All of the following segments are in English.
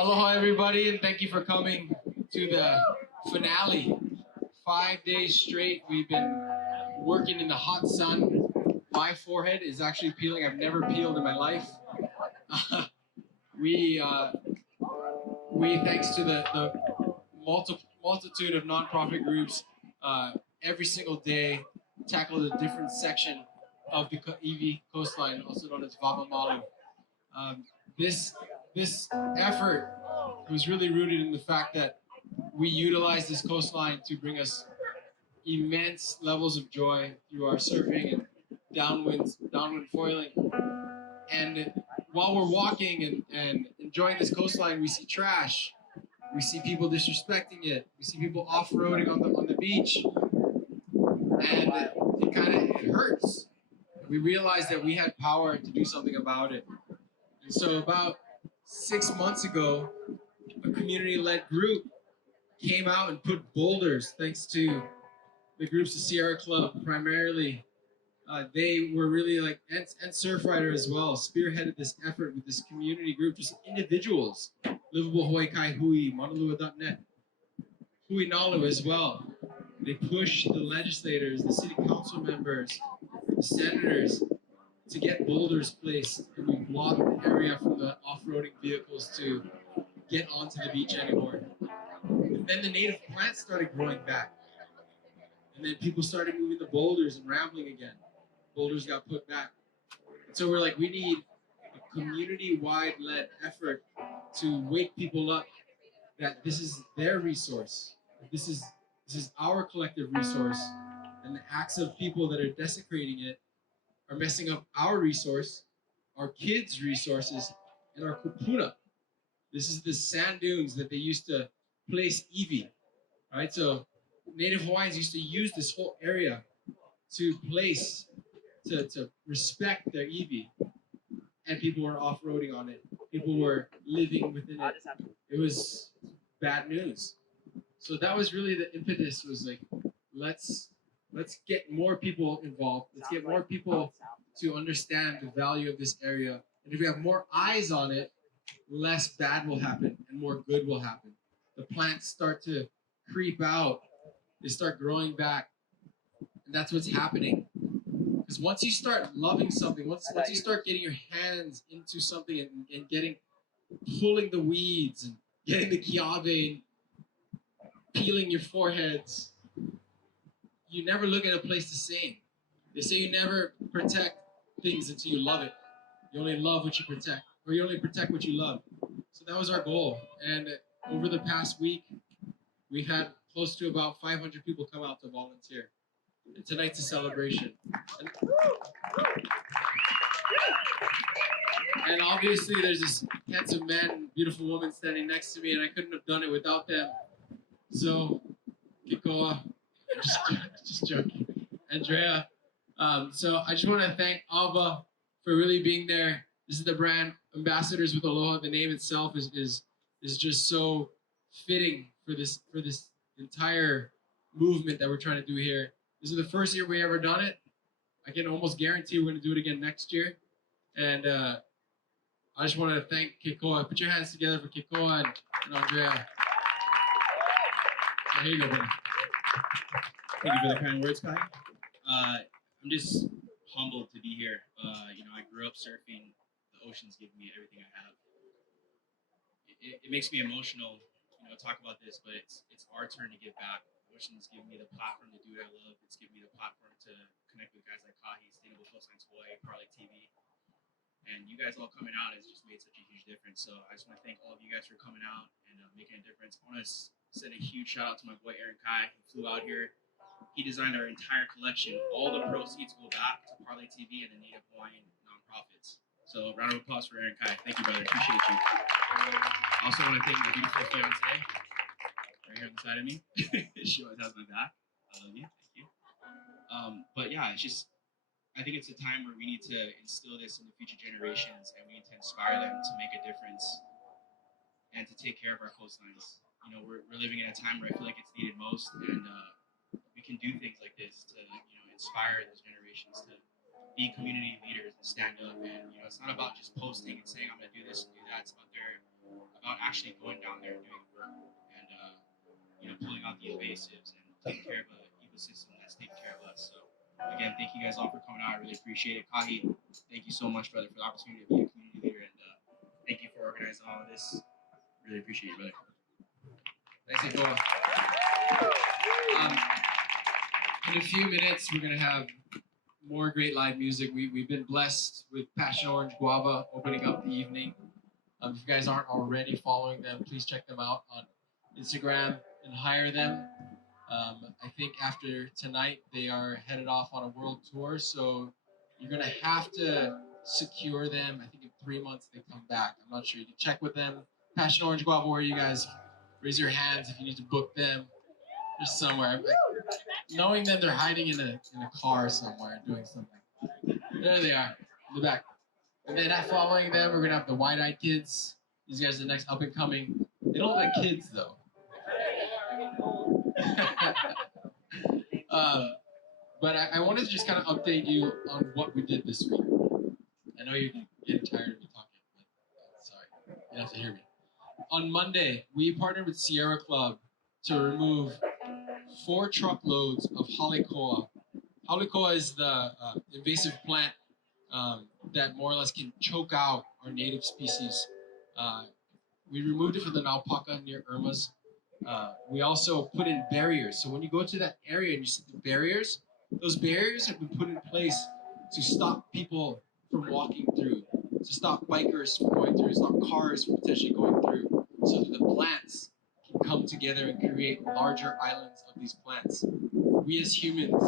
Aloha, everybody, and thank you for coming to the finale. 5 days straight, we've been working in the hot sun. My forehead is actually peeling. I've never peeled in my life. we, uh, we, thanks to the multitude of nonprofit groups, every single day tackle a different section of the EV coastline, also known as Wawamalu. Um, this this effort was really rooted in the fact that we utilize this coastline to bring us immense levels of joy through our surfing and downwind foiling. And while we're walking and enjoying this coastline, we see trash. We see people disrespecting it. We see people off-roading on the beach, and it hurts. We realized that we had power to do something about it. And so about 6 months ago, a community-led group came out and put boulders, thanks to the groups, the Sierra Club primarily. They were really and Surfrider as well, spearheaded this effort with this community group, just individuals. Livable Hawaii Kai Hui, Monolua.net, Hui Nalu as well. They pushed the legislators, the city council members, the senators to get boulders placed, and we blocked the area from the off-roading vehicles to get onto the beach anymore. And then the native plants started growing back. And then people started moving the boulders and rambling again. Boulders got put back. And so we're like, we need a community-wide led effort to wake people up that this is their resource. This is our collective resource. And the acts of people that are desecrating it are messing up our resource, our kids' resources, and our kupuna. This is the sand dunes that they used to place Eevee, right? So Native Hawaiians used to use this whole area to place, to respect their Eevee, and people were off-roading on it. People were living within it. It was bad news. So that was really the impetus, was like, let's get more people involved. Let's get more people to understand the value of this area. And if we have more eyes on it, less bad will happen and more good will happen. The plants start to creep out. They start growing back. And that's what's happening. Because once you start loving something, once you start getting your hands into something and pulling the weeds and getting the kiawe and peeling your foreheads, you never look at a place the same. They say you never protect things until you love it. You only love what you protect, or you only protect what you love. So that was our goal. And over the past week, we've had close to about 500 people come out to volunteer. And tonight's a celebration. And obviously there's this handsome man, beautiful woman standing next to me, and I couldn't have done it without them. So, Kikoa, just joking. Andrea. So I just want to thank Alba for really being there. This is the brand ambassadors with Aloha. The name itself is just so fitting for this entire movement that we're trying to do here. This is the first year we ever done it. I can almost guarantee we're going to do it again next year. And I just want to thank Kikoa. Put your hands together for Kikoa and Andrea. So here you go, buddy. Thank you for the kind words, Kai. I'm just humbled to be here. I grew up surfing. The oceans give me everything I have. It makes me emotional, talk about this, but it's our turn to give back. The oceans give me the platform to do what I love. It's given me the platform to connect with guys like Kahi, Sustainable Coastlines Hawaii, Parley TV. And you guys all coming out has just made such a huge difference. So I just want to thank all of you guys for coming out and making a difference. I want to send a huge shout out to my boy Aaron Kai, who flew out here. He designed our entire collection. All the proceeds go back to Parley TV and the Native Hawaiian nonprofits. So round of applause for Aaron Kai. Thank you, brother. Appreciate you. I also want to thank my beautiful fiance right here on the side of me. She always has my back. I love you. Thank you. But yeah, I think it's a time where we need to instill this in the future generations, and we need to inspire them to make a difference and to take care of our coastlines. We're living in a time where I feel like it's needed most, and we can do things like this to inspire those generations to be community leaders and stand up. And it's not about just posting and saying I'm going to do this and do that. It's about actually going down there and doing work and pulling out the invasives and taking care of an ecosystem that's taking care of us. So again, thank you guys all for coming out. I really appreciate it. Kahi, thank you so much, brother, for the opportunity to be a community leader, and thank you for organizing all of this. Really appreciate it, brother. Thanks, Nicola. In a few minutes, we're gonna have more great live music. We've been blessed with Passion Orange Guava opening up the evening. If you guys aren't already following them, please check them out on Instagram and hire them. I think after tonight, they are headed off on a world tour, so you're gonna have to secure them. I think in 3 months they come back. I'm not sure. You can check with them. Passion Orange Guava, where are you guys? Raise your hands if you need to book them. They're somewhere. Knowing them, they're hiding in a car somewhere doing something. There they are, in the back. And then following them, we're gonna have the Wide-Eyed Kids. These guys are the next up and coming. They don't look like kids though. But I wanted to just kind of update you on what we did this week. I know you're getting tired of me talking, but sorry, you have to hear me. On Monday, we partnered with Sierra Club to remove 4 truckloads of halekoa. Halekoa is the invasive plant that more or less can choke out our native species. We removed it from the Naupaka near Irma's. We also put in barriers. So when you go to that area and you see the barriers, those barriers have been put in place to stop people from walking through, to stop bikers from going through, stop cars from potentially going through, so that the plants can come together and create larger islands of these plants. We as humans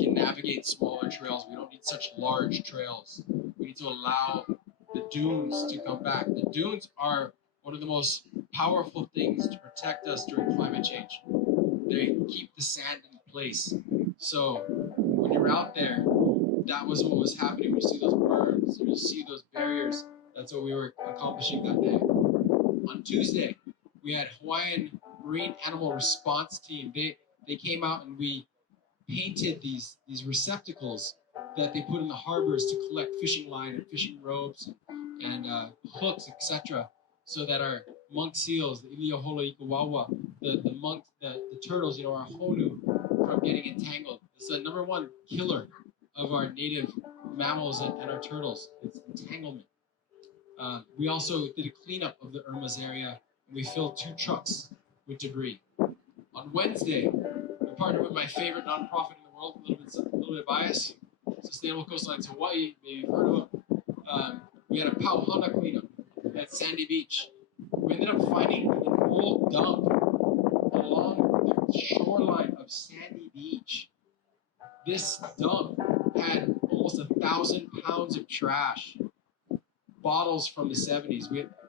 can navigate smaller trails. We don't need such large trails. We need to allow the dunes to come back. The dunes are one of the most powerful things to protect us during climate change. They keep the sand in place. So when you're out there, that was what was happening. When you see those berms, when you see those barriers, that's what we were accomplishing that day. On Tuesday, we had Hawaiian Marine Animal Response Team. They came out and we painted these receptacles that they put in the harbors to collect fishing line and fishing ropes and hooks, etc., so that our monk seals, the Iliohola Ikawawa, the turtles, our honu, from getting entangled. It's the number one killer of our native mammals and our turtles. It's entanglement. We also did a cleanup of the Irma's area, and we filled 2 trucks with debris. On Wednesday, we partnered with my favorite nonprofit in the world, a little bit biased, Sustainable Coastlines Hawaii. Maybe you've heard of them. We had a Pauhana cleanup at Sandy Beach. We ended up finding an old dump along the shoreline of Sandy Beach. This dump had almost 1,000 pounds of trash, bottles from the 70s.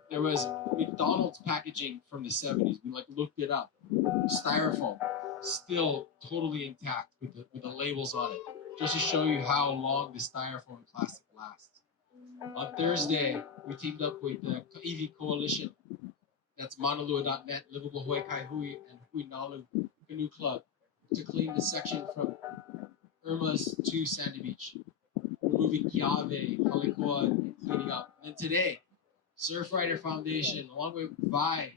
There was McDonald's packaging from the 70s. We looked it up. Styrofoam, still totally intact with the labels on it, just to show you how long the styrofoam and plastic lasts. On Thursday, we teamed up with the Ka'ivi Coalition. That's Manalua.net, Livable Hawaii Kaihui, and Hui Nalu Canoe Club to clean the section from Irma's to Sandy Beach, removing kiave, halekoa, and cleaning up. And then today, Surfrider Foundation, along with Vi,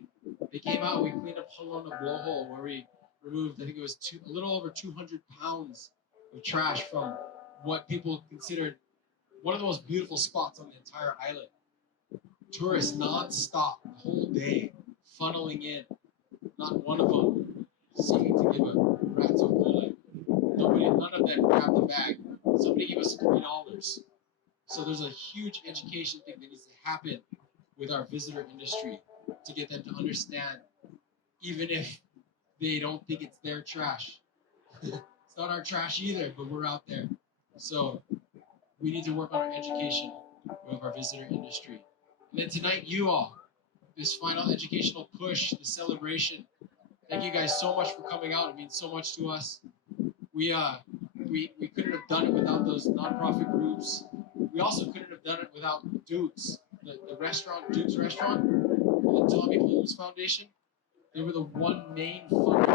they came out. We cleaned up Halona Blowhole, where we removed, I think it was a little over 200 pounds of trash from what people considered one of the most beautiful spots on the entire island. Tourists non-stop the whole day, funneling in. Not one of them seeming to give a rat's okole. None of them grabbed the bag. Somebody gave us $3. So there's a huge education thing that needs to happen with our visitor industry to get them to understand, even if they don't think it's their trash. It's not our trash either, but we're out there. So we need to work on our education with our visitor industry. And then tonight, you all, this final educational push, the celebration. Thank you guys so much for coming out. It means so much to us. We couldn't have done it without those nonprofit groups. We also couldn't have done it without Duke's, the restaurant, Duke's Restaurant, the Tommy Holmes Foundation. They were the one main funder,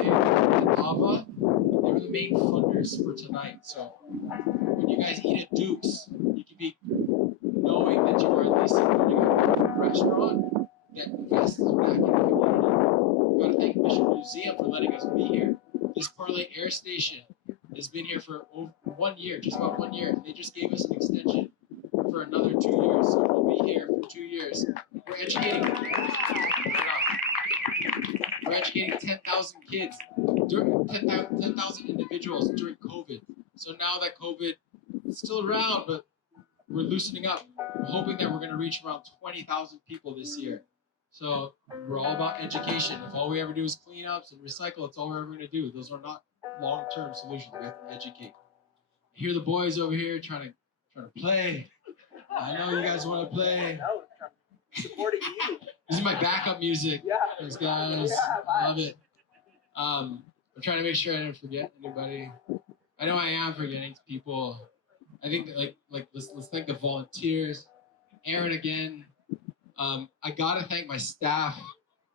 and Ava. They were the main funders for tonight. So when you guys eat at Duke's, you can be knowing that you are at least supporting a restaurant West is back in the community. We gotta thank Bishop Museum for letting us be here. This Parley Air Station has been here for over 1 year, just about 1 year. They just gave us an extension for another 2 years, so we'll be here for 2 years. We're educating 10,000 kids, 10,000 individuals during COVID. So now that COVID is still around, but we're loosening up. We're hoping that we're going to reach around 20,000 people this year. So we're all about education. If all we ever do is clean ups and recycle, it's all we're ever going to do. Those are not long-term solutions. We have to educate. I hear the boys over here trying to play. I know you guys want to play. Supporting you. This is my backup music. Yeah. Thanks, guys. I love it. I'm trying to make sure I don't forget anybody. I know I am forgetting people. I think that let's thank the volunteers. Aaron again. I gotta thank my staff,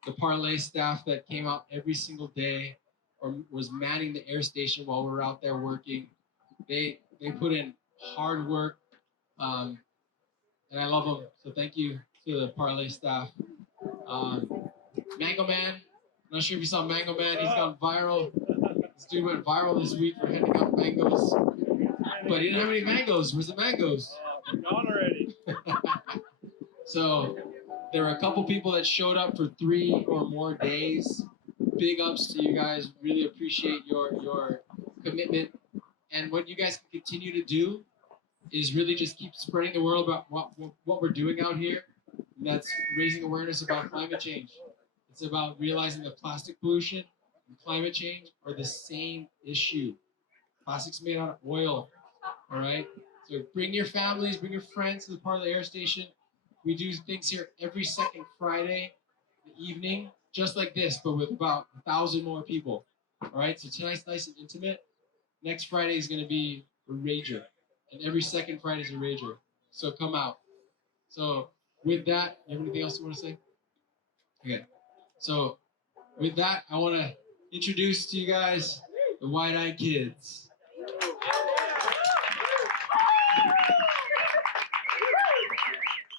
the Parley staff that came out every single day or was manning the air station while we were out there working. They put in hard work, and I love them. So thank you to the Parley staff. Mango Man. I'm not sure if you saw Mango Man. He's gone viral. This dude went viral this week for handing out mangoes. But he didn't have any mangoes. Where's the mangoes? Gone already. So there were a couple people that showed up for 3 or more days. Big ups to you guys. Really appreciate your commitment. And what you guys can continue to do is really just keep spreading the word about what we're doing out here. And that's raising awareness about climate change. It's about realizing that plastic pollution and climate change are the same issue. Plastic's made out of oil, all right? So bring your families, bring your friends to the Parley Air Station. We do things here every second Friday evening, just like this, but with about 1,000 more people, all right? So tonight's nice and intimate. Next Friday is going to be a rager, and every second Friday is a rager. So come out. So with that, you have anything else you want to say? Okay. So with that, I want to introduce to you guys the Wide-Eyed Kids.